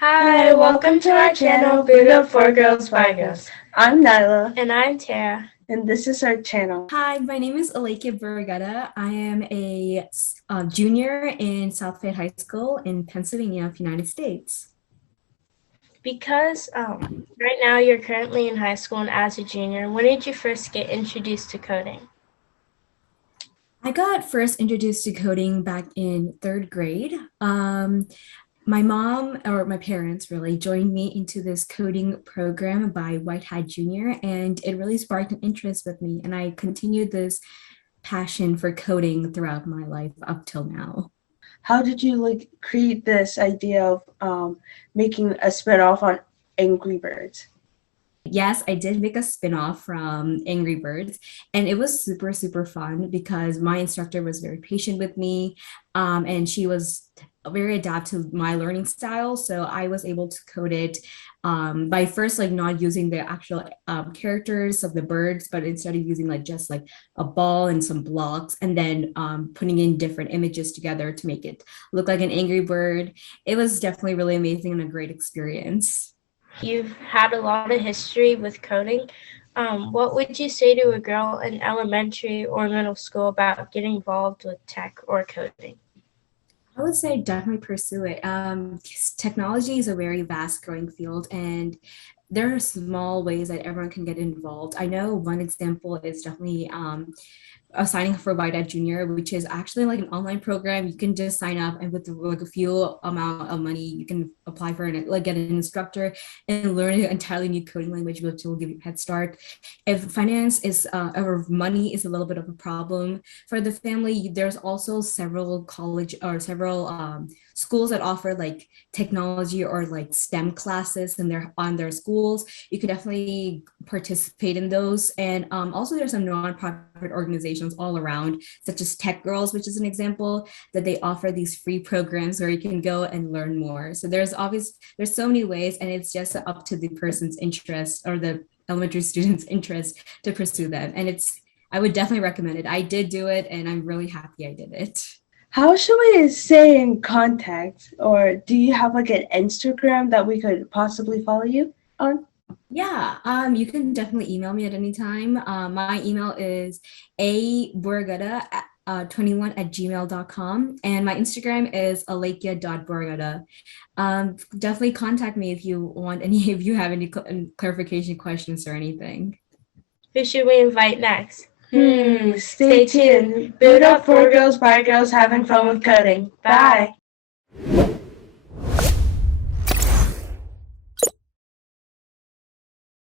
Hi, welcome to our channel, BootUp for Girls by Girls. I'm Nyla, And I'm Tara. and this is our channel. Hi, my name is Alekhya. I am a junior in South Fayette High School in Pennsylvania, United States. Because right now you're currently in high school and as a junior, when did you first get introduced to coding? I got first introduced to coding back in third grade. My mom, or my parents really, joined me into this coding program by White Hat Junior, and it really sparked an interest with me, and I continued this passion for coding throughout my life up till now. How did you create this idea of making a spinoff on Angry Birds? Yes, I did make a spin-off from Angry Birds, and it was super, super fun because my instructor was very patient with me, and she was very adapted to my learning style. So I was able to code it by first not using the actual characters of the birds, but instead of using just a ball and some blocks, and then putting in different images together to make it look like an angry bird. It was definitely really amazing and a great experience. You've had a lot of history with coding. What would you say to a girl in elementary or middle school about getting involved with tech or coding? I would say definitely pursue it. Technology is a very vast growing field, and there are small ways that everyone can get involved. I know one example is definitely signing up for White Hat Junior, which is actually like an online program. You can just sign up, and with a few amount of money, you can apply for get an instructor and learn an entirely new coding language, which will give you a head start. If finance is or money is a little bit of a problem for the family, there's also several college or several schools that offer technology or STEM classes and they're on their schools. You can definitely participate in those. And also there's some nonprofit organizations all around, such as Tech Girls, which is an example, that they offer these free programs where you can go and learn more. So there's so many ways, and it's just up to the person's interest or the elementary student's interest to pursue them. And I would definitely recommend it. I did do it, and I'm really happy I did it. How should we stay in contact? Or do you have an Instagram that we could possibly follow you on? Yeah, you can definitely email me at any time. My email is aborgata21@gmail.com, and my Instagram is alekhya.borgata. Definitely contact me if you have any clarification questions or anything. Who should we invite next? Stay tuned. BootUp for Girls by Girls, having fun with coding. Bye.